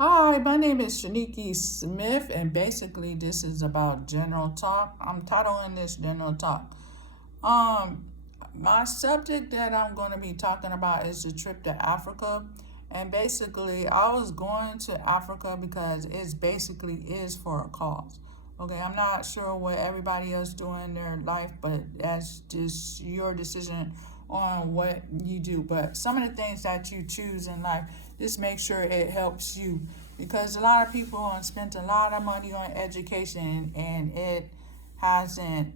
Hi, my name is Shaniki Smith, and basically, this is about general talk. I'm titling this general talk. Um, my subject that I'm going to be talking about is the trip to Africa, and basically, I was going to Africa because it's basically is for a cause. Okay, I'm not sure what everybody else doing in their life, but that's just your decision on what you do. But some of the things that you choose in life, just make sure it helps you because a lot of people have spent a lot of money on education and it hasn't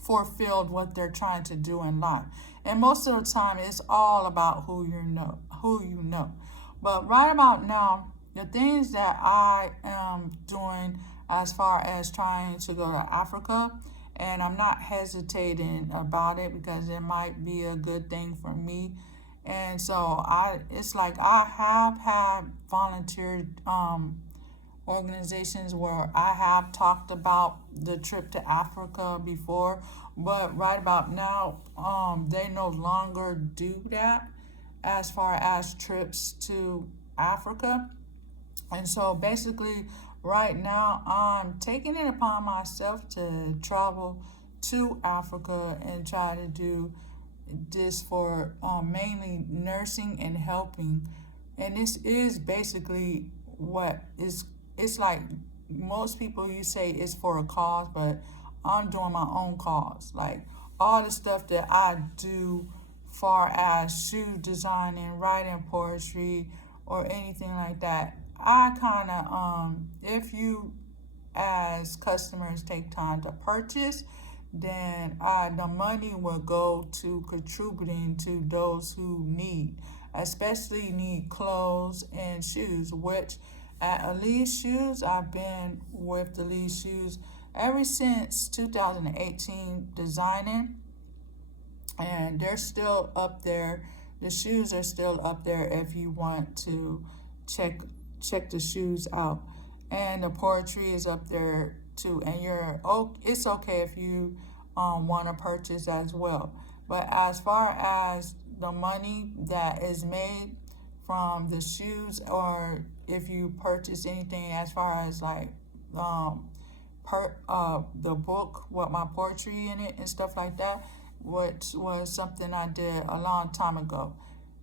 fulfilled what they're trying to do in life. And most of the time it's all about who you know. But right about now, the things that I am doing as far as trying to go to Africa, and I'm not hesitating about it because it might be a good thing for me. And so it's like I have had volunteer organizations where I have talked about the trip to Africa before, but right about now, they no longer do that as far as trips to Africa. And so basically, right now, I'm taking it upon myself to travel to Africa and try to do this for mainly nursing and helping. And this is basically what is, it's like most people you say is for a cause, but I'm doing my own cause. Like all the stuff that I do far as shoe designing, writing poetry, or anything like that. I kind of, if you as customers take time to purchase, then the money will go to contributing to those who need, especially need clothes and shoes, which at Elite Shoes, I've been with Elite Shoes ever since 2018 designing, and they're still up there. The shoes are still up there if you want to check check the shoes out, and the poetry is up there too. And it's okay if you want to purchase as well. But as far as the money that is made from the shoes, or if you purchase anything as far as like um, the book with my poetry in it and stuff like that, which was something I did a long time ago.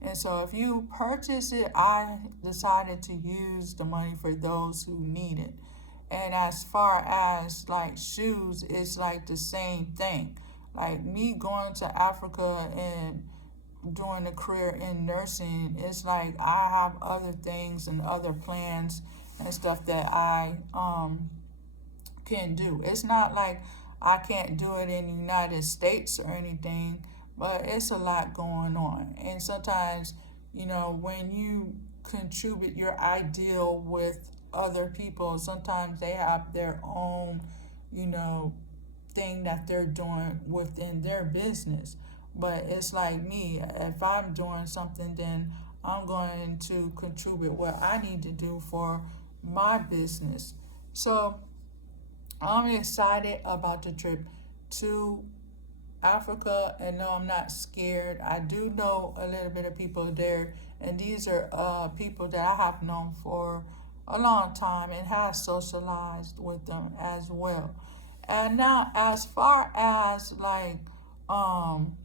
And so if you purchase it, I decided to use the money for those who need it. And as far as like shoes, it's like the same thing. Like me going to Africa and doing a career in nursing, it's like I have other things and other plans and stuff that I can do. It's not like I can't do it in the United States or anything, but it's a lot going on. And sometimes, when you contribute your ideal with other people, sometimes they have their own, you know, thing that they're doing within their business. But it's like me, if I'm doing something, then I'm going to contribute what I need to do for my business. So I'm excited about the trip to Africa, and no, I'm not scared. I do know a little bit of people there, and these are people that I have known for a long time and have socialized with them as well. And now, as far as like um,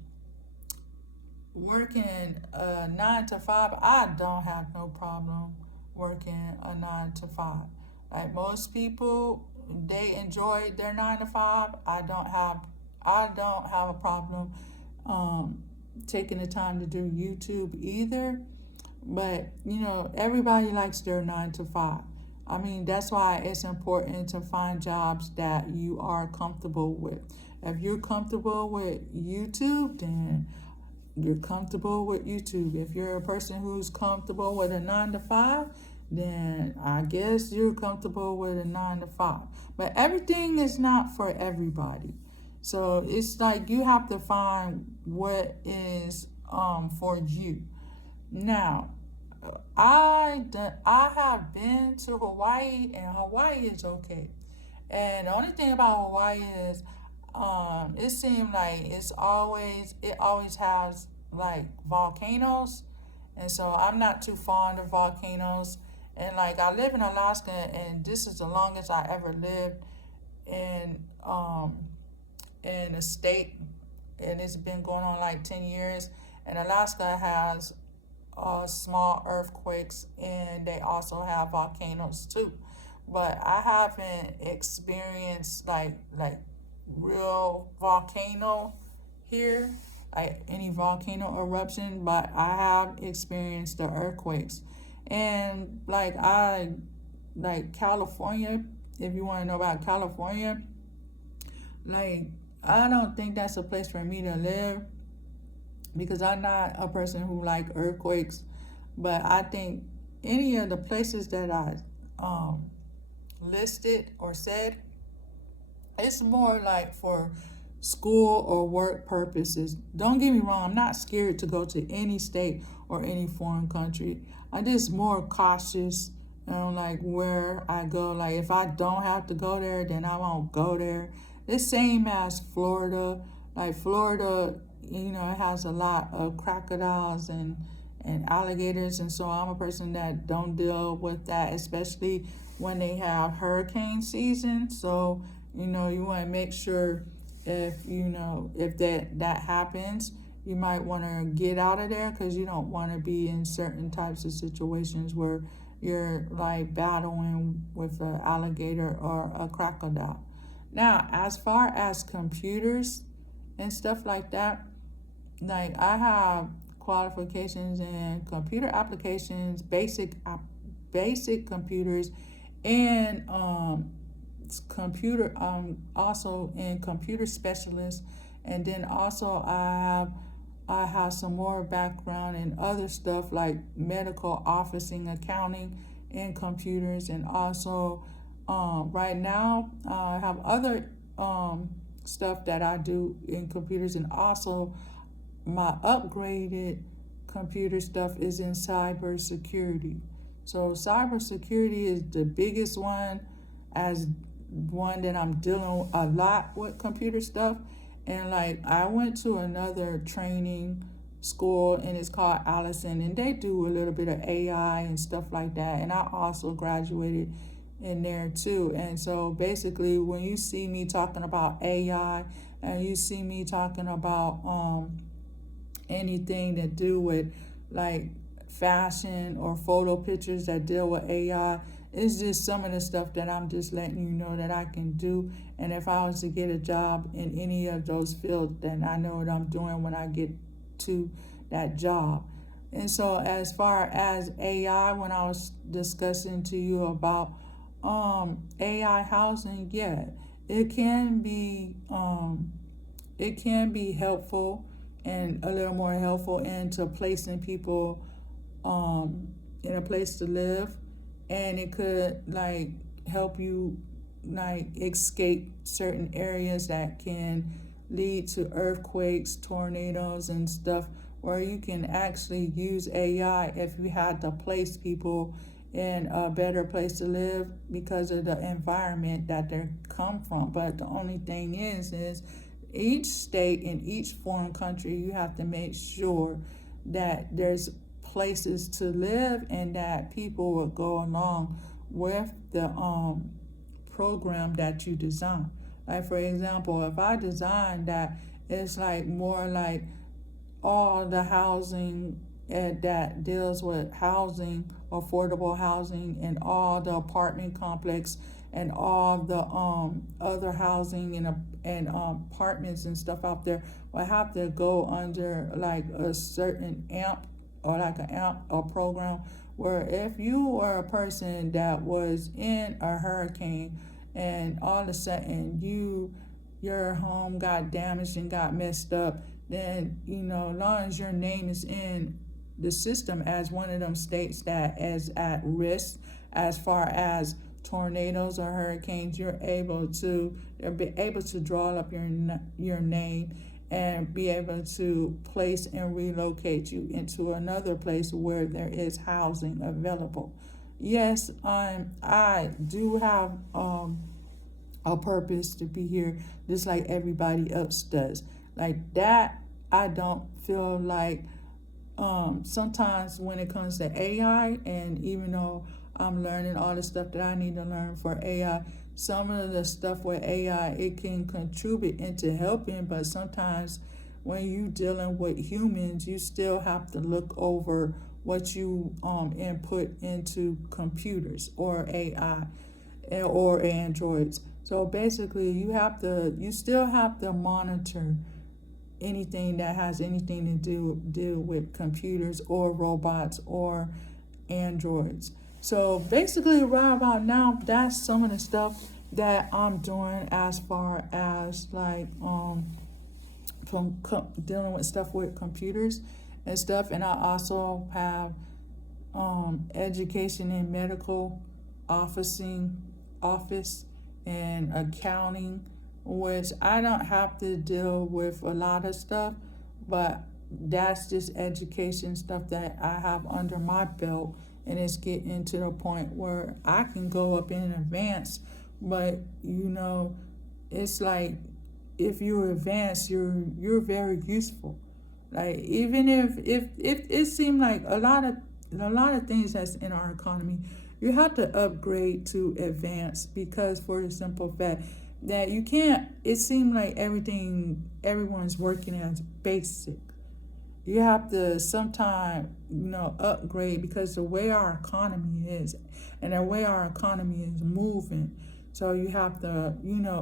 working a 9 to 5, I don't have no problem working a 9 to 5. Like most people, they enjoy their 9 to 5. I don't have a problem taking the time to do YouTube either. But everybody likes their 9 to 5. I mean, that's why it's important to find jobs that you are comfortable with. If you're comfortable with YouTube, then you're comfortable with YouTube. If you're a person who's comfortable with a 9 to 5, then I guess you're comfortable with a 9 to 5. But everything is not for everybody. So it's like you have to find what is for you. Now, I have been to Hawaii, and Hawaii is okay. And the only thing about Hawaii is, it seems like it always has like volcanoes, and so I'm not too fond of volcanoes. And like I live in Alaska, and this is the longest I ever lived in in a state, and it's been going on like 10 years. And Alaska has small earthquakes, and they also have volcanoes too. But I haven't experienced like real volcano here, like any volcano eruption, but I have experienced the earthquakes. And like California, if you want to know about California, like I don't think that's a place for me to live because I'm not a person who like earthquakes. But I think any of the places that I um listed or said, it's more like for school or work purposes. Don't get me wrong, I'm not scared to go to any state or any foreign country. I'm just more cautious, like where I go. Like if I don't have to go there, then I won't go there. The same as Florida. Like Florida, it has a lot of crocodiles and alligators, and so I'm a person that don't deal with that, especially when they have hurricane season. So you want to make sure if that happens, you might want to get out of there because you don't want to be in certain types of situations where you're like battling with an alligator or a crocodile. Now, as far as computers and stuff like that, like I have qualifications in computer applications, basic computers, and computer also in computer specialist. And then also I have some more background in other stuff like medical officing, accounting, and computers. And also right now I have other stuff that I do in computers. And also my upgraded computer stuff is in cybersecurity. So cybersecurity is the biggest one, as one that I'm dealing a lot with computer stuff. And like I went to another training school, and it's called Allison, and they do a little bit of AI and stuff like that. And I also graduated in there too. And so basically when you see me talking about AI and you see me talking about anything to do with like fashion or photo pictures that deal with AI, it's just some of the stuff that I'm just letting you know that I can do. And if I was to get a job in any of those fields, then I know what I'm doing when I get to that job. And so as far as AI, when I was discussing to you about AI housing, yeah, it can be helpful and a little more helpful into placing people in a place to live, and it could like help you like escape certain areas that can lead to earthquakes, tornadoes, and stuff, where you can actually use AI if you had to place people in a better place to live because of the environment that they come from. But the only thing is each state in each foreign country, you have to make sure that there's places to live and that people will go along with the program that you design. Like for example, if I design that it's like more like all the housing that deals with housing, affordable housing, and all the apartment complex and all the other housing and apartments and stuff out there will have to go under like a certain AMP or like an AMP or program, where if you were a person that was in a hurricane and all of a sudden your home got damaged and got messed up, then as long as your name is in the system as one of them states that is at risk as far as tornadoes or hurricanes, they'll be able to draw up your name and be able to place and relocate you into another place where there is housing available. Yes, I do have a purpose to be here, just like everybody else does. Like that, I don't feel like sometimes when it comes to AI, and even though I'm learning all the stuff that I need to learn for AI. Some of the stuff with AI, it can contribute into helping, but sometimes when you dealing with humans, you still have to look over what you input into computers or AI or androids. So basically, you still have to monitor anything that has anything to do with computers or robots or androids. So basically, right about now, that's some of the stuff that I'm doing as far as like dealing with stuff with computers and stuff. And I also have education in medical office and accounting, which I don't have to deal with a lot of stuff, but that's just education stuff that I have under my belt, and it's getting to the point where I can go up in advance. But it's like if you're advanced, you're very useful. Like even if it seemed like a lot of things that's in our economy, you have to upgrade to advance, because for the simple fact that you can't, it seemed like everyone's working as basic. You have to sometime upgrade, because the way our economy is and the way our economy is moving. So you have to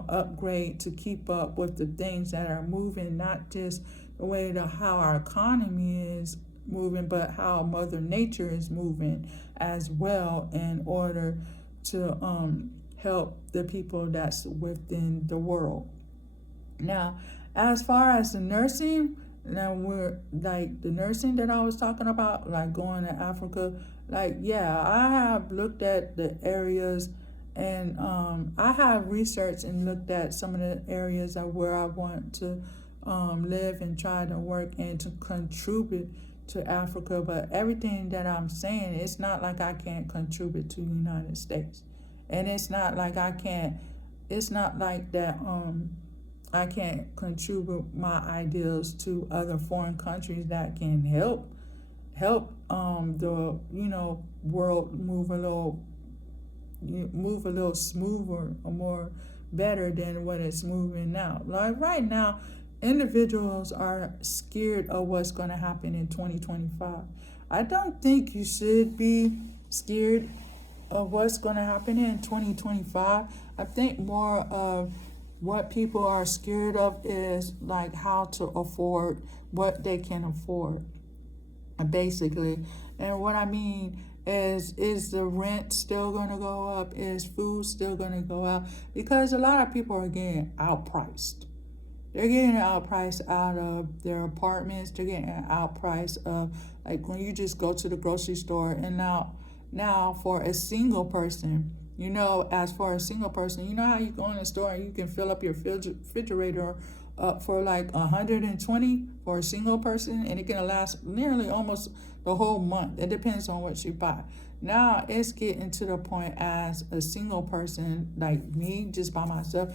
upgrade to keep up with the things that are moving, not just the way how our economy is moving, but how Mother Nature is moving as well, in order to help the people that's within the world. Now, as far as the nursing, now we're like the nursing that I was talking about, like going to Africa. Like, yeah, I have looked at the areas, and I have researched and looked at some of the areas of where I want to live and try to work and to contribute to Africa. But everything that I'm saying, it's not like I can't contribute to the United States. And it's not like it's not like that I can't contribute my ideas to other foreign countries that can help the world move a little smoother or more better than what it's moving now. Like right now, individuals are scared of what's going to happen in 2025. I don't think you should be scared of what's going to happen in 2025. I think more of what people are scared of is like how to afford what they can afford, basically. And what I mean is the rent still going to go up? Is food still going to go up? Because a lot of people are getting outpriced. They're getting outpriced out of their apartments. They're getting outpriced of, like, when you just go to the grocery store. And now for a single person, as for a single person, how you go in the store and you can fill up your refrigerator up for like 120 for a single person, and it can last nearly almost the whole month. It depends on what you buy. Now it's getting to the point as a single person like me, just by myself,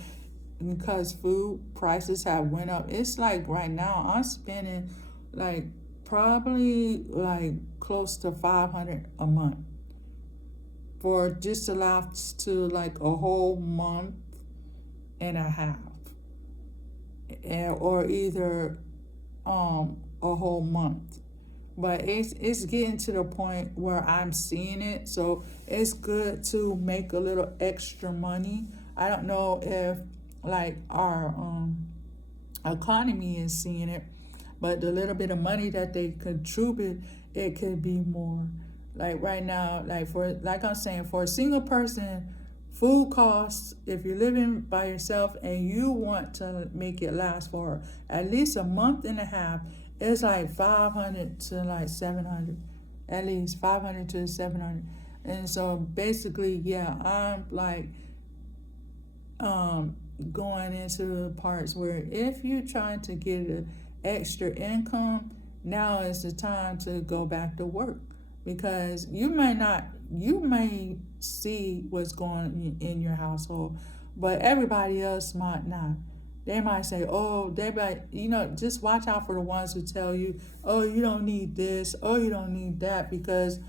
because food prices have went up. It's like right now I'm spending like probably like close to $500 a month for just to last to like a whole month and a half, or either a whole month. But it's getting to the point where I'm seeing it, so it's good to make a little extra money. I don't know if like our economy is seeing it, but the little bit of money that they contribute, it could be more. Like right now, like I'm saying, for a single person, food costs, if you're living by yourself and you want to make it last for at least a month and a half, it's like 500 to like 700, at least 500 to 700. And so basically, yeah, I'm like going into parts where if you're trying to get an extra income, now is the time to go back to work, because you may see what's going on in your household, but everybody else might not. They might say, just watch out for the ones who tell you, oh, you don't need this, oh, you don't need that, because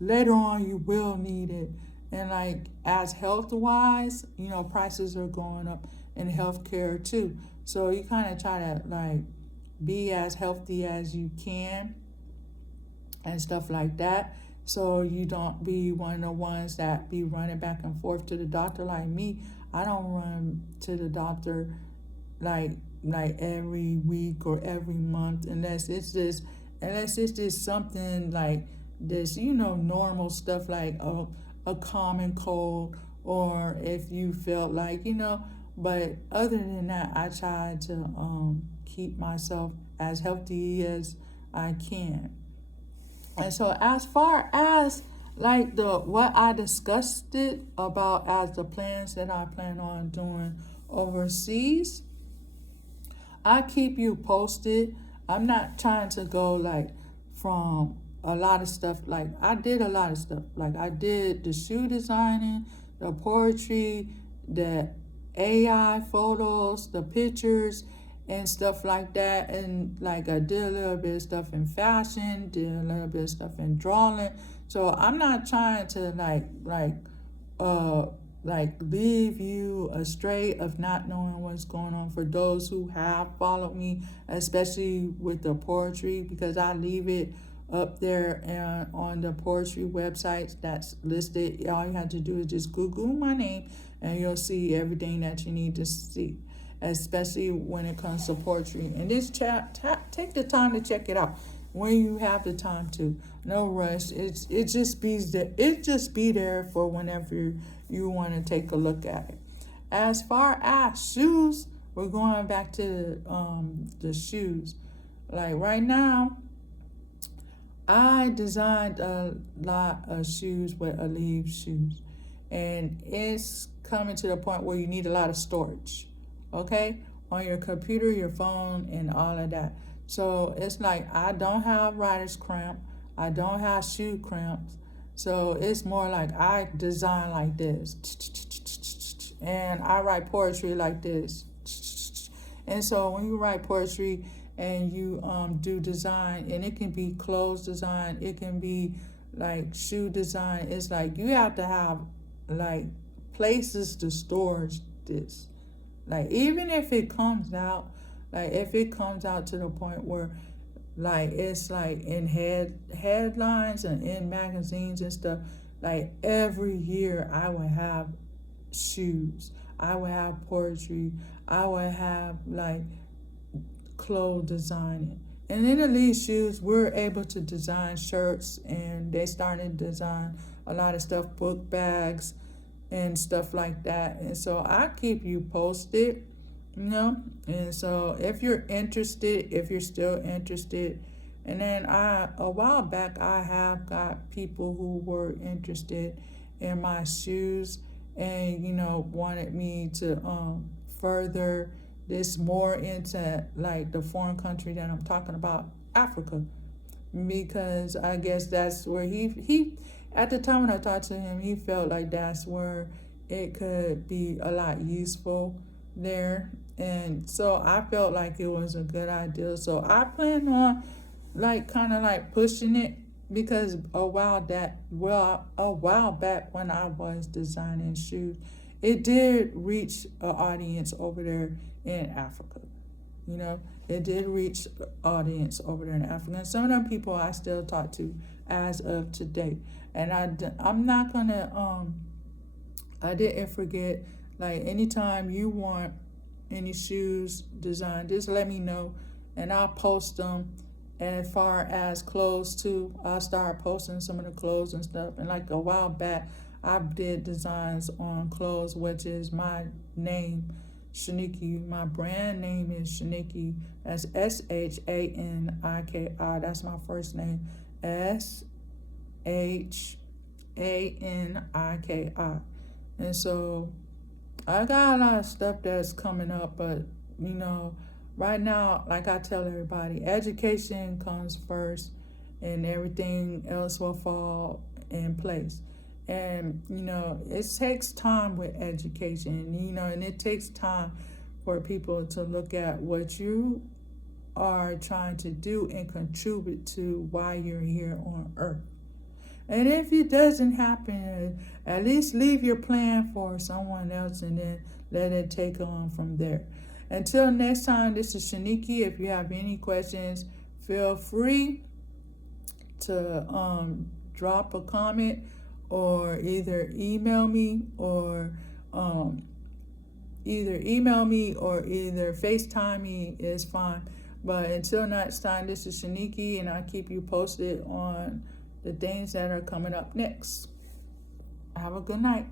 later on you will need it. And like as health wise, prices are going up in healthcare too. So you kind of try to like be as healthy as you can and stuff like that. So you don't be one of the ones that be running back and forth to the doctor like me. I don't run to the doctor like every week or every month unless it's just something like this, normal stuff like a common cold, or if you felt like, but other than that, I try to keep myself as healthy as I can. And so as far as like the what I discussed it about as the plans that I plan on doing overseas, I keep you posted. I'm not trying to go like from a lot of stuff. Like I did a lot of stuff. Like I did the shoe designing, the poetry, the AI photos, the pictures and stuff like that. And like I did a little bit of stuff in fashion, did a little bit of stuff in drawing. So I'm not trying to uh leave you astray of not knowing what's going on for those who have followed me, especially with the poetry, because I leave it up there and on the poetry websites that's listed. All you have to do is just Google my name and you'll see everything that you need to see, especially when it comes to poetry. And this take the time to check it out when you have the time to. No rush. It just be there for whenever you want to take a look at it. As far as shoes, we're going back to the shoes. Like right now, I designed a lot of shoes with Aleve shoes, and it's coming to the point where you need a lot of storage, okay, on your computer, your phone, and all of that. So it's like I don't have writer's cramp, I don't have shoe cramps, so it's more like I design like this, and I write poetry like this, and so when you write poetry and you do design, and it can be clothes design, it can be like shoe design, it's like you have to have like places to store this. Like even if it comes out, like if it comes out to the point where like it's like in headlines and in magazines and stuff, like every year I would have shoes, I would have poetry, I would have like clothes designing. And then in these shoes, we're able to design shirts, and they started to design a lot of stuff, book bags and stuff like that. And so I keep you posted, And so if you're interested, if you're still interested, and then a while back I have got people who were interested in my shoes and wanted me to further this more into like the foreign country that I'm talking about, Africa, because I guess that's where he at the time when I talked to him, he felt like that's where it could be a lot useful there. And so I felt like it was a good idea. So I plan on like kind of like pushing it, because a while back when I was designing shoes, it did reach an audience over there in Africa. It did reach an audience over there in Africa. And some of them people I still talk to as of today. And I'm not gonna I didn't forget, like anytime you want any shoes designed, just let me know and I'll post them. As far as clothes too, I'll start posting some of the clothes and stuff. And like a while back, I did designs on clothes, which is my name, Shaniki. My brand name is Shaniki. That's SHANIKI. That's my first name. SHANIKI. And so I got a lot of stuff that's coming up, but right now, like I tell everybody, education comes first and everything else will fall in place. And, it takes time with education, and it takes time for people to look at what you are trying to do and contribute to why you're here on earth. And if it doesn't happen, at least leave your plan for someone else and then let it take on from there. Until next time, this is Shaniki. If you have any questions, feel free to drop a comment or either email me or either FaceTime me is fine. But until next time, this is Shaniki, and I'll keep you posted on the things that are coming up next. Have a good night.